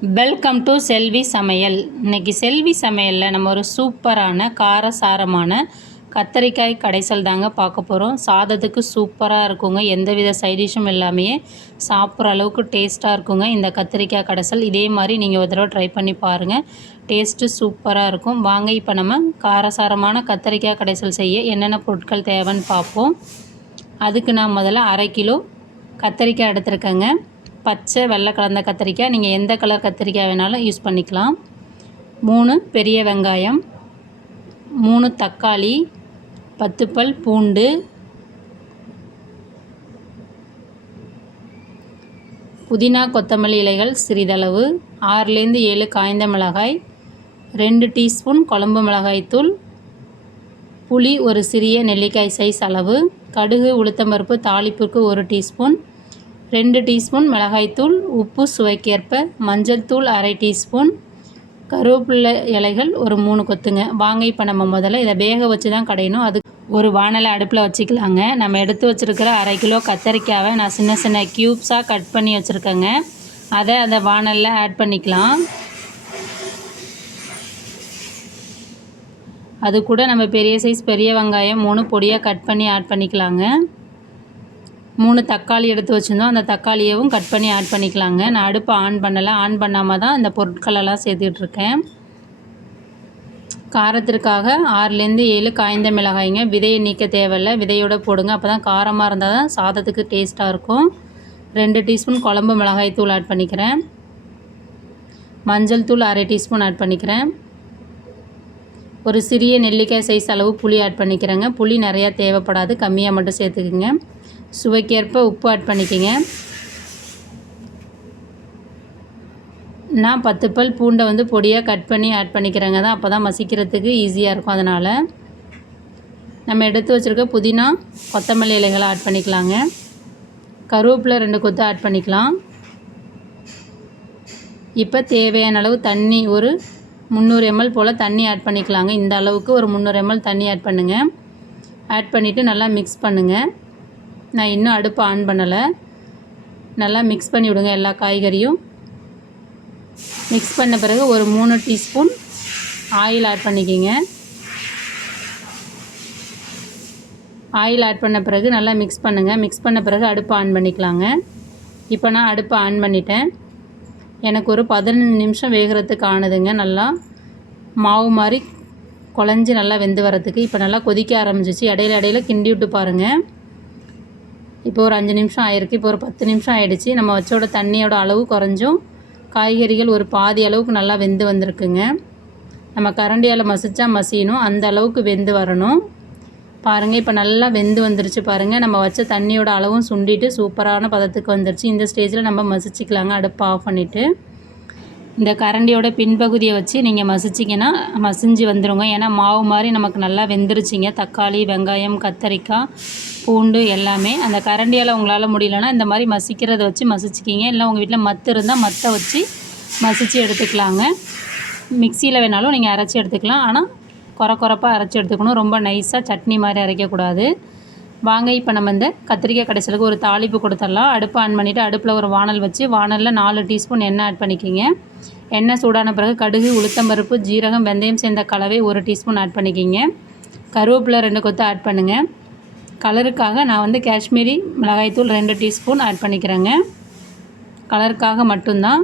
Welcome to செல்வி சமையல். இன்றைக்கி செல்வி சமையலில் நம்ம ஒரு சூப்பரான காரசாரமான கத்தரிக்காய் கடைசல் தாங்க பார்க்க போகிறோம். சாதத்துக்கு சூப்பராக இருக்குங்க. எந்தவித சைடிஷும் இல்லாமையே சாப்பிட்ற அளவுக்கு டேஸ்ட்டாக இருக்குங்க இந்த கத்திரிக்காய் கடைசல். இதே மாதிரி நீங்கள் ஒரு தடவை ட்ரை பண்ணி பாருங்கள், டேஸ்ட்டு சூப்பராக இருக்கும். வாங்க இப்போ நம்ம காரசாரமான கத்தரிக்காய் கடைசல் செய்ய என்னென்ன பொருட்கள் தேவைன்னு பார்ப்போம். அதுக்கு நான் முதல்ல 1/2 கிலோ கத்தரிக்காய் எடுத்துருக்கேங்க. பச்சை வெள்ளை கலந்த கத்திரிக்காய், நீங்கள் எந்த கலர் கத்திரிக்காய் வேணாலும் யூஸ் பண்ணிக்கலாம். 3 பெரிய வெங்காயம், 3 தக்காளி, 10 பல் பூண்டு, புதினா கொத்தமல்லி இலைகள் சிறிதளவு, 6லேருந்து 7 காய்ந்த மிளகாய், 2 டீஸ்பூன் குழம்பு மிளகாய்த்தூள், புளி ஒரு சிறிய நெல்லிக்காய் சைஸ் அளவு, கடுகு உளுத்தம்பருப்பு தாளிப்புக்கு 1 டீஸ்பூன், 2 டீஸ்பூன் மிளகாய்த்தூள், உப்பு சுவைக்கேற்ப, மஞ்சள் தூள் 1/2 டீஸ்பூன், கருவேப்பிலை இலைகள் ஒரு 3 கொத்துங்க. வாங்க இப்போ நம்ம முதல்ல இதை வேக வச்சு தான் கடையணும். அது ஒரு வானலை அடுப்பில் வச்சுக்கலாங்க. நம்ம எடுத்து வச்சுருக்கிற 1/2 கிலோ கத்தரிக்காவை நான் சின்ன சின்ன க்யூப்ஸாக கட் பண்ணி வச்சுருக்கேங்க. அதை அந்த வானலில் ஆட் பண்ணிக்கலாம். அது கூட நம்ம பெரிய சைஸ் பெரிய வெங்காயம் 3 பொடியாக கட் பண்ணி ஆட் பண்ணிக்கலாங்க. 3 தக்காளி எடுத்து வச்சுருந்தோம், அந்த தக்காளியவும் கட் பண்ணி ஆட் பண்ணிக்கலாங்க. நான் அடுப்பை ஆன் பண்ணலை, ஆன் பண்ணாமல் தான் இந்த பொருட்களெல்லாம் சேர்த்துட்ருக்கேன். காரத்திற்காக 6லேருந்து 7 காய்ந்த மிளகாய்ங்க. விதையை நீக்க தேவையில்லை, விதையோடு போடுங்க. அப்போ தான் காரமாக இருந்தால் தான் சாதத்துக்கு டேஸ்ட்டாக இருக்கும். 2 டீஸ்பூன் குழம்பு மிளகாய் தூள் ஆட் பண்ணிக்கிறேன். மஞ்சள் தூள் 1/2 டீஸ்பூன் ஆட் பண்ணிக்கிறேன். ஒரு சிறிய நெல்லிக்காய் சைஸ் அளவு புளி ஆட் பண்ணிக்கிறேங்க. புளி நிறையா தேவைப்படாது, கம்மியாக மட்டும் சேர்த்துக்குங்க. சுவைக்கேற்ப உப்பு ஆட் பண்ணிக்கோங்க. நான் 10 பல் பூண்டை பொடியாக கட் பண்ணி ஆட் பண்ணிக்கிறேங்க தான், அப்போ தான் மசிக்கிறதுக்கு ஈஸியாக இருக்கும். அதனால் நம்ம எடுத்து வச்சுருக்க புதினா கொத்தமல்லி இலைகளை ஆட் பண்ணிக்கலாங்க. கருவேப்பிலை 2 கொத்து ஆட் பண்ணிக்கலாம். இப்போ தேவையான அளவு தண்ணி ஒரு 300 ml போல் தண்ணி ஆட் பண்ணிக்கலாங்க. இந்த அளவுக்கு ஒரு 300 ml தண்ணி ஆட் பண்ணுங்கள். ஆட் பண்ணிவிட்டு நல்லா மிக்ஸ் பண்ணுங்கள். நான் இன்னும் அடுப்பு ஆன் பண்ணலை. நல்லா மிக்ஸ் பண்ணி விடுங்க எல்லா காய்கறியும். மிக்ஸ் பண்ண பிறகு ஒரு 3 டீஸ்பூன் ஆயில் ஆட் பண்ணிக்கிங்க. ஆயில் ஆட் பண்ண பிறகு நல்லா மிக்ஸ் பண்ணுங்கள். மிக்ஸ் பண்ண பிறகு அடுப்பு ஆன் பண்ணிக்கலாங்க. இப்போ நான் அடுப்பை ஆன் பண்ணிட்டேன். எனக்கு ஒரு 15 நிமிஷம் வேகிறதுக்கு ஆனதுங்க. நல்லா மாவு மாதிரி குழஞ்சி நல்லா வெந்து வரத்துக்கு. இப்போ நல்லா கொதிக்க ஆரம்பிச்சிச்சு. இடையில கிண்டி விட்டு பாருங்கள். இப்போ ஒரு 5 நிமிஷம் ஆயிருக்கு. இப்போ ஒரு 10 நிமிஷம் ஆகிடுச்சு. நம்ம வச்சோட தண்ணியோட அளவு குறைஞ்சும் காய்கறிகள் ஒரு பாதி அளவுக்கு நல்லா வெந்து வந்திருக்குங்க. நம்ம கரண்டியால் மசிச்சா மசியணும், அந்த அளவுக்கு வெந்து வரணும். பாருங்கள், இப்போ நல்லா வெந்து வந்துருச்சு பாருங்கள். நம்ம வச்ச தண்ணியோட அளவும் சுண்டிட்டு சூப்பரான பதத்துக்கு வந்துருச்சு. இந்த ஸ்டேஜில் நம்ம மசிச்சிக்கலாங்க. அடுப்பு ஆஃப் பண்ணிவிட்டு இந்த கரண்டியோட பின்பகுதியை வச்சு நீங்கள் மசிச்சிங்கன்னா மசிஞ்சு வந்துடுங்க. ஏன்னா மாவு மாதிரி நமக்கு நல்லா வெந்துருச்சிங்க. தக்காளி, வெங்காயம், கத்தரிக்காய், பூண்டு எல்லாமே. அந்த கரண்டியால் உங்களால் முடியலன்னா இந்த மாதிரி மசிக்கிறத வச்சு மசிச்சிக்கிங்க. இல்லை உங்கள் வீட்டில் மத்து இருந்தால் மத்தை வச்சு மசித்து எடுத்துக்கலாங்க. மிக்சியில் வேணாலும் நீங்கள் அரைச்சி எடுத்துக்கலாம். ஆனால் குறப்பாக அரைச்சி எடுத்துக்கணும். ரொம்ப நைஸாக சட்னி மாதிரி அரைக்கக்கூடாது. வாங்க இப்போ நம்ம இந்த கத்திரிக்காய் கடைசலுக்கு ஒரு தாளிப்பு கொடுத்துடலாம். அடுப்பு ஆன் பண்ணிவிட்டு அடுப்பில் ஒரு வானல் வச்சு வானலில் 4 டீஸ்பூன் எண்ணெய் ஆட் பண்ணிக்கிங்க. எண்ணெய் சூடான பிறகு கடுகு உளுத்தம்பருப்பு ஜீரகம் வெந்தயம் சேர்ந்த கலவை 1 டீஸ்பூன் ஆட் பண்ணிக்கிங்க. கருவேப்பிலை 2 கொத்து ஆட் பண்ணுங்கள். கலருக்காக நான் காஷ்மீரி மிளகாய்த்தூள் 2 டீஸ்பூன் ஆட் பண்ணிக்கிறேங்க. கலருக்காக மட்டும்தான்,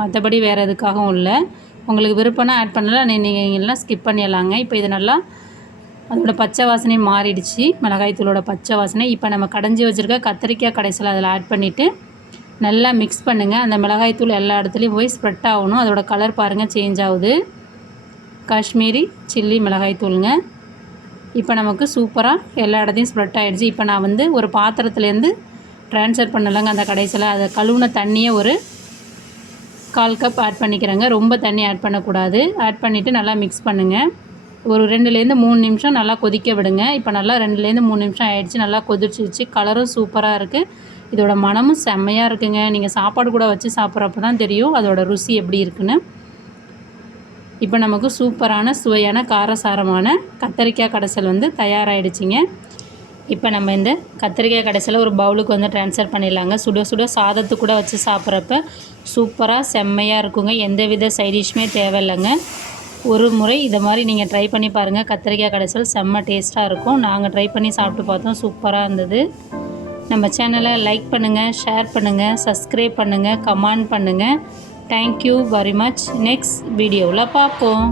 மற்றபடி வேறு எதுக்காகவும் இல்லை. உங்களுக்கு விருப்பம்னா ஆட் பண்ணலாம், நீங்கள் எல்லாம் ஸ்கிப் பண்ணிடலாங்க. இப்போ இது நல்லா அதோட பச்சை வாசனை மாறிடுச்சு, மிளகாய்த்தூளோட பச்சை வாசனை. இப்போ நம்ம கடைஞ்சி வச்சுருக்க கத்திரிக்காய் கடைசியில் அதில் ஆட் பண்ணிவிட்டு நல்லா மிக்ஸ் பண்ணுங்கள். அந்த மிளகாய்த்தூள் எல்லா இடத்துலையும் போய் ஸ்ப்ரெட் ஆகணும். அதோட கலர் பாருங்கள் சேஞ்ச் ஆகுது. காஷ்மீரி சில்லி மிளகாய்த்தூளுங்க. இப்போ நமக்கு சூப்பராக எல்லா இடத்தையும் ஸ்ப்ரெட் ஆகிடுச்சு. இப்போ நான் ஒரு பாத்திரத்துலேருந்து ட்ரான்ஸ்ஃபர் பண்ணலைங்க அந்த கடைசியில். அதை கழுவுன தண்ணியை ஒரு 1/4 கப் ஆட் பண்ணிக்கிறேங்க. ரொம்ப தண்ணி ஆட் பண்ணக்கூடாது. ஆட் பண்ணிவிட்டு நல்லா மிக்ஸ் பண்ணுங்கள். ஒரு 2லேருந்து 3 நிமிஷம் நல்லா கொதிக்க விடுங்க. இப்போ நல்லா 2லேருந்து 3 நிமிஷம் ஆகிடுச்சு. நல்லா கொதிச்சிருச்சு. கலரும் சூப்பராக இருக்குது. இதோட மனமும் செம்மையாக இருக்குங்க. நீங்கள் சாப்பாடு கூட வச்சு சாப்பிட்றப்ப தான் தெரியும் அதோட ருசி எப்படி இருக்குன்னு. இப்போ நமக்கு சூப்பரான சுவையான காரசாரமான கத்தரிக்காய் கடைசல் தயாராகிடுச்சிங்க. இப்போ நம்ம இந்த கத்திரிக்காய் கடைசியில் ஒரு பவுலுக்கு வந்து ட்ரான்ஸ்ஃபர் பண்ணிடலாங்க. சுட சுட சாதத்து கூட வச்சு சாப்பிட்றப்ப சூப்பராக செம்மையாக இருக்குங்க. எந்தவித சைடிஷ்மே தேவையில்லைங்க. ஒரு முறை இதை மாதிரி நீங்கள் ட்ரை பண்ணி பாருங்கள். கத்திரிக்காய் கடைசல் செம்ம டேஸ்ட்டாக இருக்கும். நாங்கள் ட்ரை பண்ணி சாப்பிட்டு பார்த்தோம், சூப்பராக இருந்தது. நம்ம சேனலை லைக் பண்ணுங்கள், ஷேர் பண்ணுங்கள், சப்ஸ்கிரைப் பண்ணுங்கள், கமெண்ட் பண்ணுங்கள். Thank you very much. நெக்ஸ்ட் வீடியோவில் பார்ப்போம்.